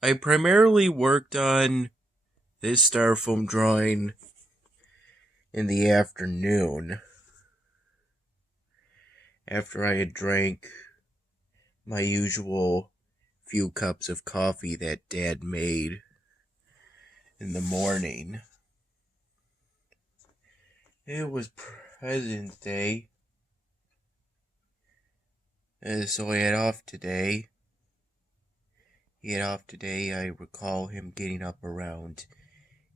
I primarily worked on this styrofoam drawing in the afternoon after I had drank my usual few cups of coffee that Dad made in the morning. It was President's Day, so I had off today. He had off today. I recall him getting up around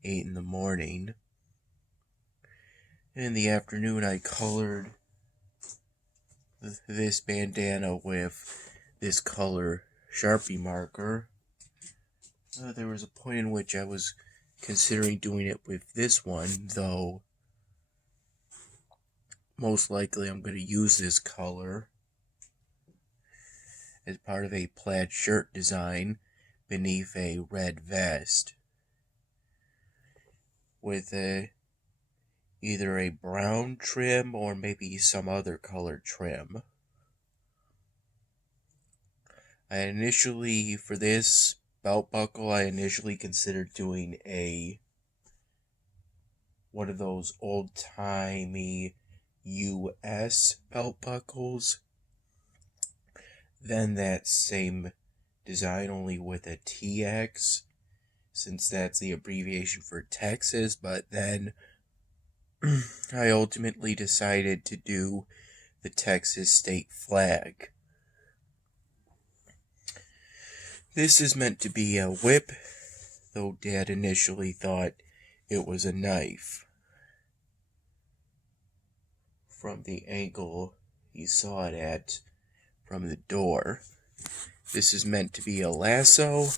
8 in the morning. In the afternoon, I colored this bandana with this color Sharpie marker. There was a point in which I was considering doing it with this one, though most likely I'm going to use this color as part of a plaid shirt design beneath a red vest with either a brown trim or maybe some other color trim. For this belt buckle, I initially considered doing one of those old-timey US belt buckles. Then that same design, only with a TX, since that's the abbreviation for Texas, but then I ultimately decided to do the Texas state flag. This is meant to be a whip, though Dad initially thought it was a knife. From the angle he saw it at from the door. This is meant to be a lasso,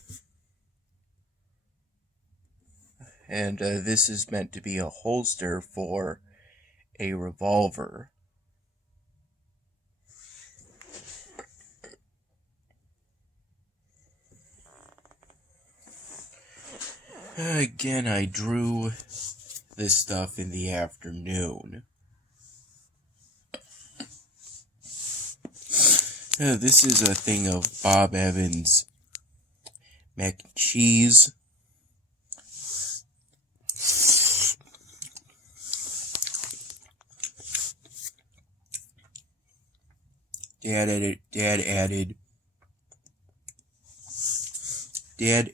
and this is meant to be a holster for a revolver. Again, I drew this stuff in the afternoon. This is a thing of Bob Evans mac and cheese. Dad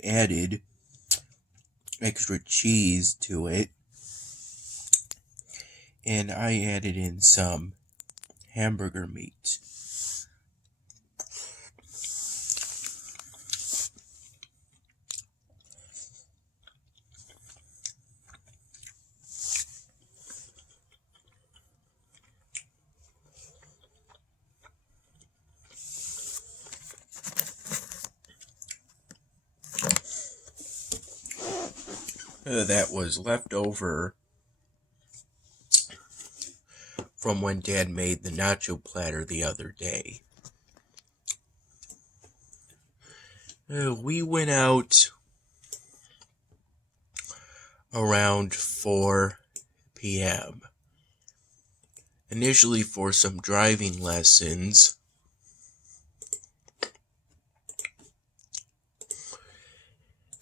added extra cheese to it, and I added in some hamburger meat. That was left over from when Dad made the nacho platter the other day. We went out around 4 p.m. initially for some driving lessons.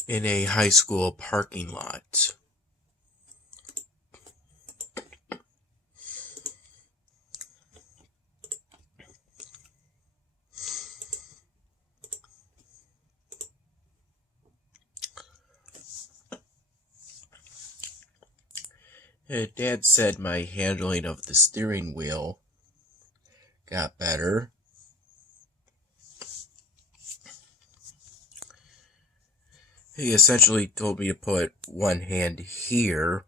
In a high school parking lot. Dad said my handling of the steering wheel got better. He essentially told me to put one hand here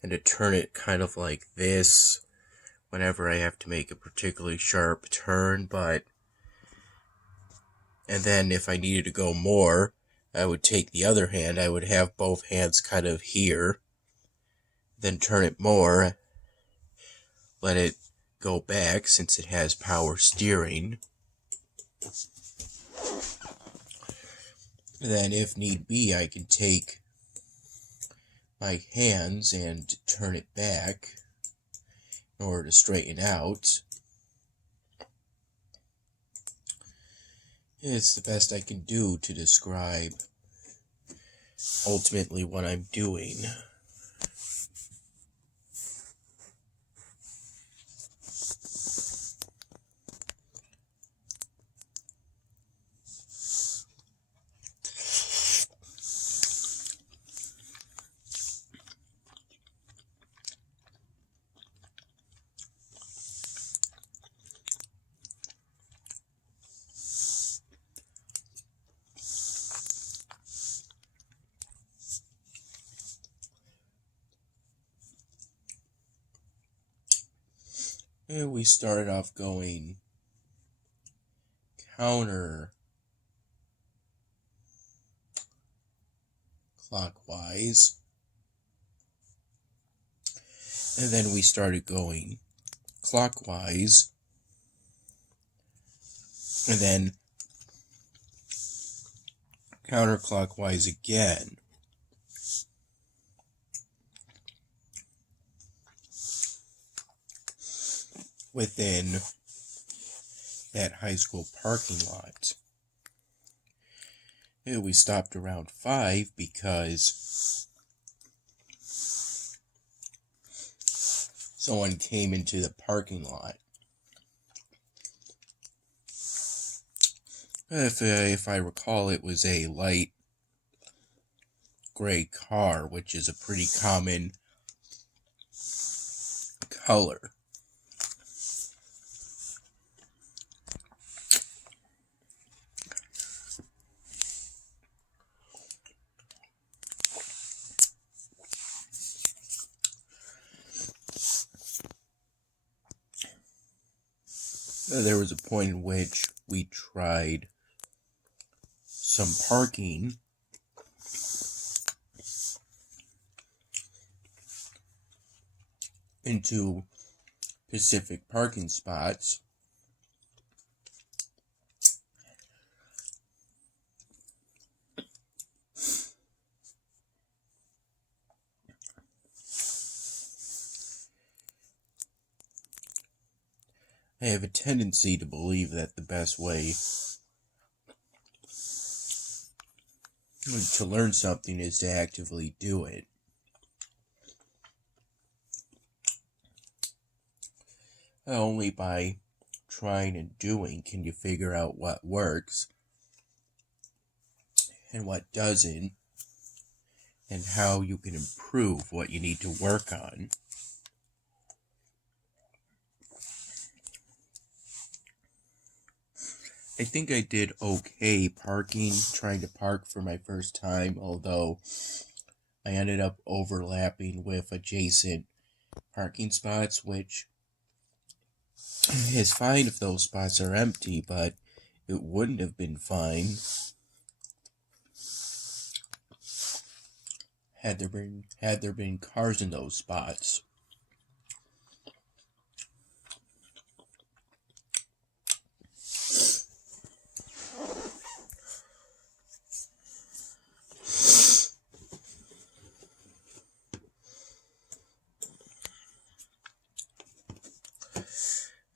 and to turn it kind of like this whenever I have to make a particularly sharp turn, and then if I needed to go more, I would take the other hand. I would have both hands kind of here, then turn it more, let it go back since it has power steering. Then, if need be, I can take my hands and turn it back in order to straighten out. It's the best I can do to describe ultimately what I'm doing. And we started off going counterclockwise, and then we started going clockwise, and then counterclockwise again. Within that high school parking lot. And we stopped around 5 because someone came into the parking lot. If I recall, it was a light gray car, which is a pretty common color. There was a point in which we tried some parking into Pacific parking spots. I have a tendency to believe that the best way to learn something is to actively do it. Only by trying and doing can you figure out what works and what doesn't, and how you can improve what you need to work on. I think I did okay trying to park for my first time, although I ended up overlapping with adjacent parking spots, which is fine if those spots are empty, but it wouldn't have been fine had there been cars in those spots.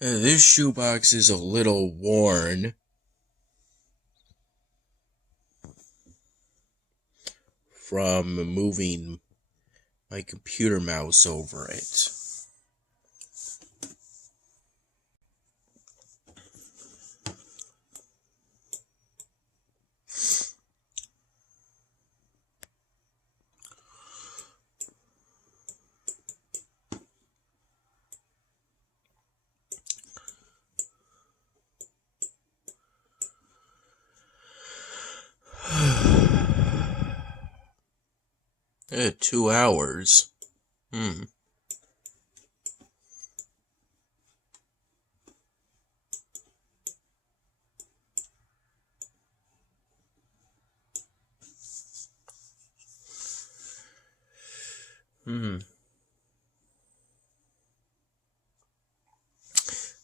This shoebox is a little worn from moving my computer mouse over it. Uh, 2 hours.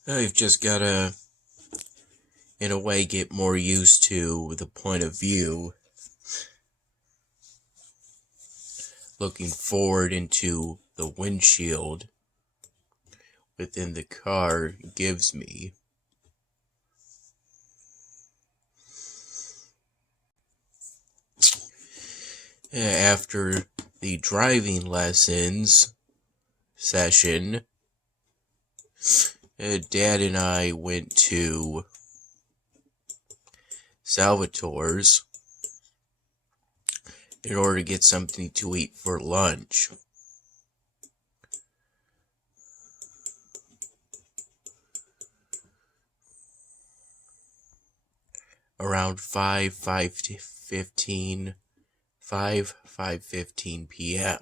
I've just gotta, in a way, get more used to the point of view. Looking forward into the windshield within the car gives me. After the driving lessons session, Dad and I went to Salvatore's in order to get something to eat for lunch. Around 5:15 p.m.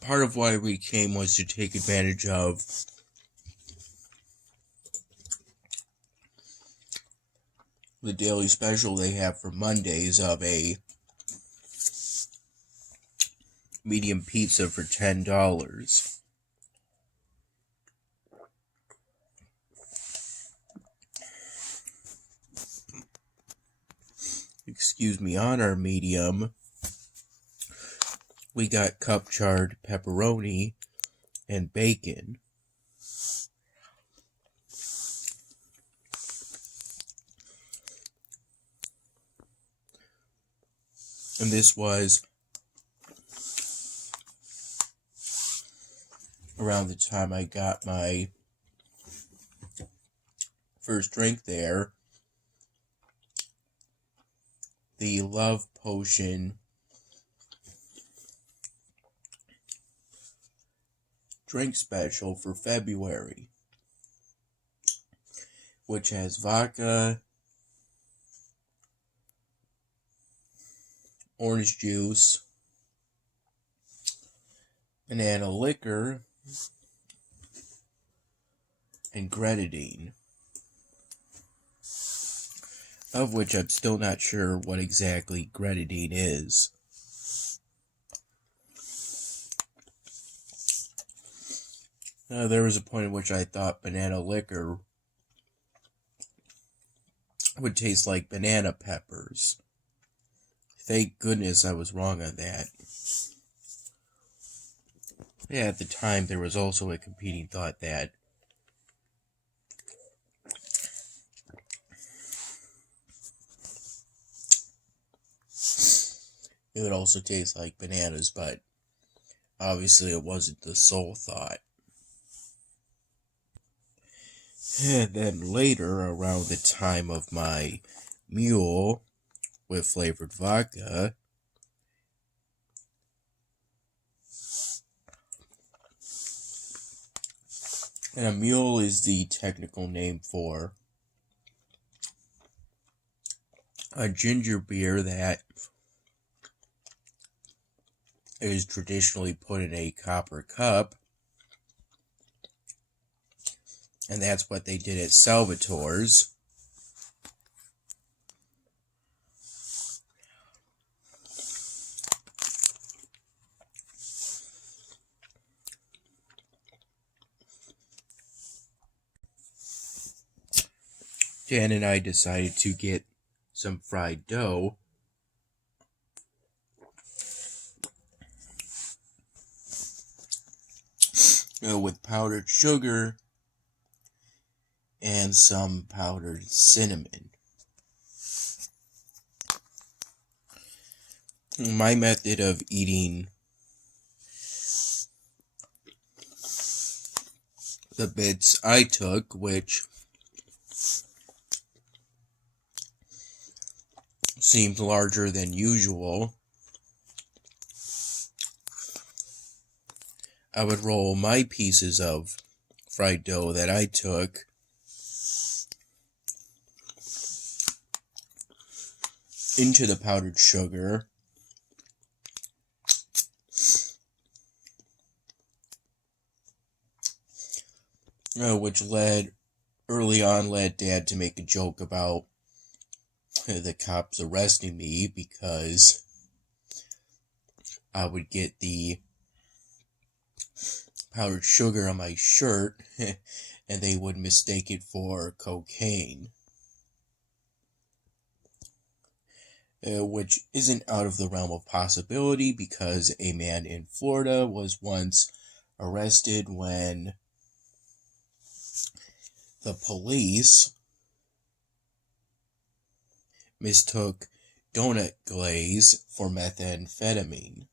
Part of why we came was to take advantage of the daily special they have for Mondays of a medium pizza for $10. Excuse me, on our medium, we got cup charred pepperoni and bacon. And this was around the time I got my first drink there. The Love Potion drink special for February, which has vodka, orange juice, banana liquor, and grenadine, of which I'm still not sure what exactly grenadine is. There was a point at which I thought banana liquor would taste like banana peppers. Thank goodness I was wrong on that. Yeah, at the time there was also a competing thought that it would also taste like bananas, but obviously it wasn't the sole thought. And then later, around the time of my mule with flavored vodka, and a mule is the technical name for a ginger beer that is traditionally put in a copper cup. And that's what they did at Salvatore's. Jan and I decided to get some fried dough. With powdered sugar and some powdered cinnamon. My method of eating the bits I took, which seemed larger than usual, I would roll my pieces of fried dough that I took into the powdered sugar, which early on led Dad to make a joke about the cops arresting me because I would get the powdered sugar on my shirt and they would mistake it for cocaine. Which isn't out of the realm of possibility because a man in Florida was once arrested when the police mistook donut glaze for methamphetamine.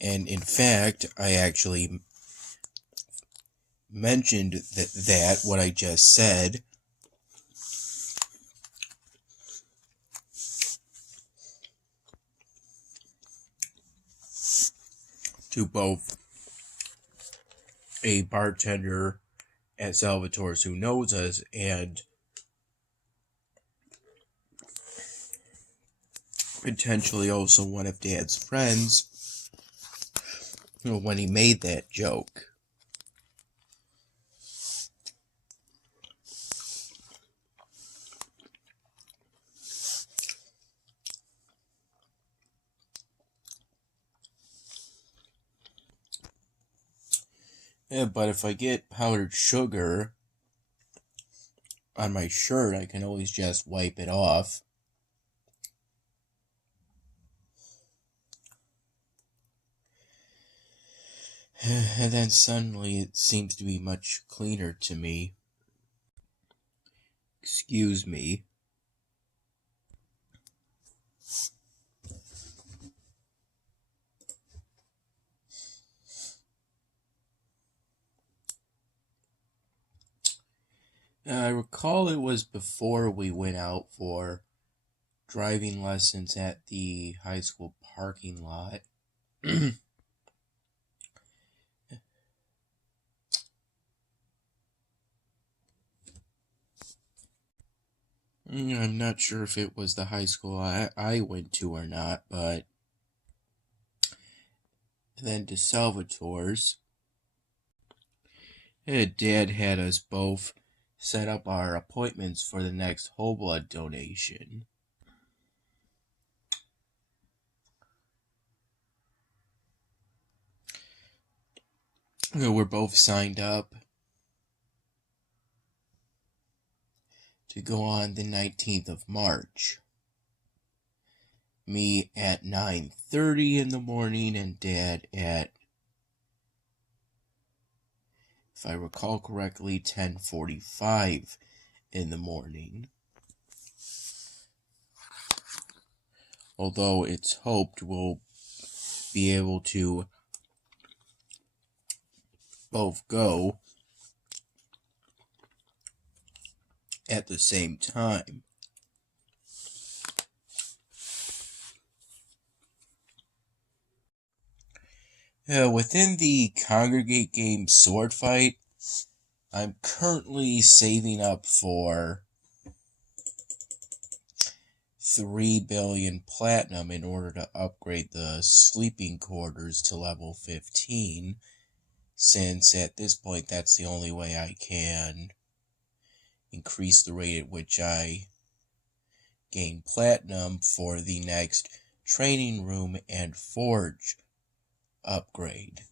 And in fact, I actually mentioned that what I just said to both a bartender at Salvatore's who knows us and potentially also one of Dad's friends when he made that joke. Yeah, but if I get powdered sugar on my shirt, I can always just wipe it off. And then suddenly it seems to be much cleaner to me. Excuse me. I recall it was before we went out for driving lessons at the high school parking lot. I'm not sure if it was the high school I went to or not, but then to Salvatore's, Dad had us both set up our appointments for the next whole blood donation. We're both signed up to go on the 19th of March. Me at 9:30 in the morning and Dad at, if I recall correctly, 10:45 in the morning. Although it's hoped we'll be able to both go at the same time. Within the Congregate Games sword fight, I'm currently saving up for 3 billion platinum in order to upgrade the sleeping quarters to level 15, since at this point that's the only way I can increase the rate at which I gain platinum for the next training room and forge upgrade.